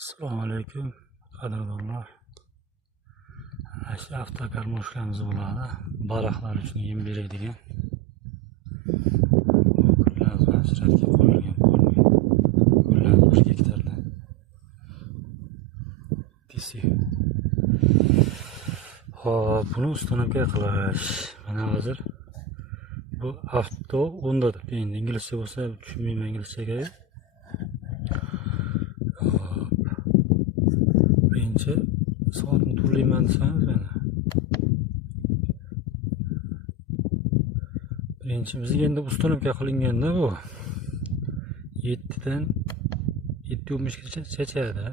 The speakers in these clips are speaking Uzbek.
Assalomu alaykum qadrdonlar. Shu avtokarmoshkamiz bo'ladi. Baliqlar uchun yem beradigan. Ko'rgansiz, hasratga qo'yilgan bo'lmaydi. Ko'rgansiz 1 gektardan. Pisi. Hop, buni ustunuka qilish. Mana hozir bu avto o'ndadir. Endi inglizcha bo'lsa tushunmayman inglizchaga. Birinchi soatni turlayman desangiz mana. Birinchi bizga endi ustunuka qilinganda bu 7 dan 7:15 gacha chachadi.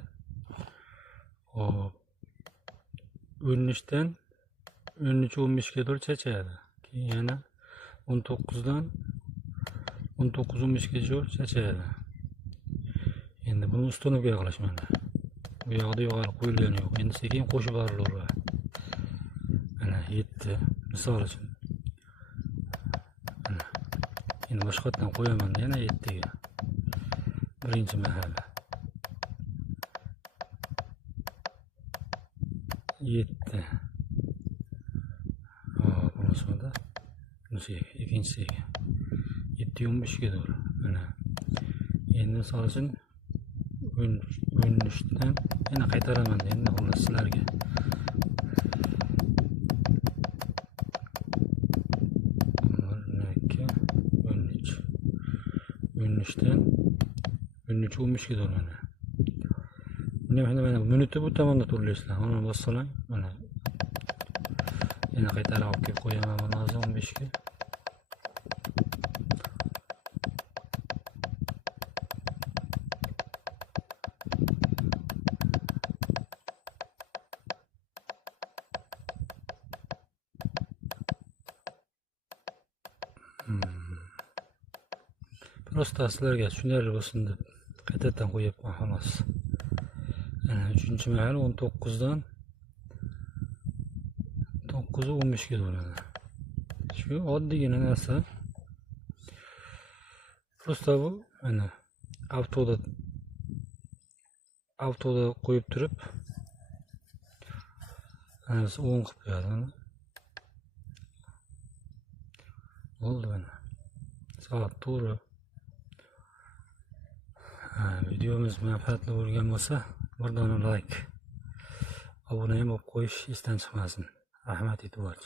Hop. 13 dan 13:15 ga doğru chachadi. Keyin yana 19 dan 19:15 gacha chachadi. Endi buni ustunuka qilish mana. Bu yoqda yuqori qo'yilgani yo'q. Endi sekin qo'shib borilaveradi. Mana 7 misol uchun. Mana. Endi boshqatdan qo'yaman yana 7 ga. Birinchi mahalla. 7. Hop, bunisiga. Bunisiga ikkinchisiga. 7:15 ga doğru. Mana. Endi misol uchun 13 dan yana qaytaraman endi xullas sizlarga. Mana 13 dan 13:15 ga doğru mana. Mana minutni bu tomonda turlaysizlar. Mana bossalang mana. Yana qaytarib olib kelib qo'yaman mana hozir 15 ga. Prosta sizlarga tushunarli bo'lsin deb qaytadan qo'yapman xolos. 3-mahal 19 dan 9:15 ga bo'ladi. Shu oddiygina narsa. Prosta bu mana avtoda qo'yib turib ana 10 qilib qo'yadi mana. Bo'ldi mana. Soat to'g'ri. Videomiz manfaatli bo'lgan bo'lsa, bir dona like, obuna ham bo'lib qo'yish esdan chiqmasin. Rahmat e'tibor.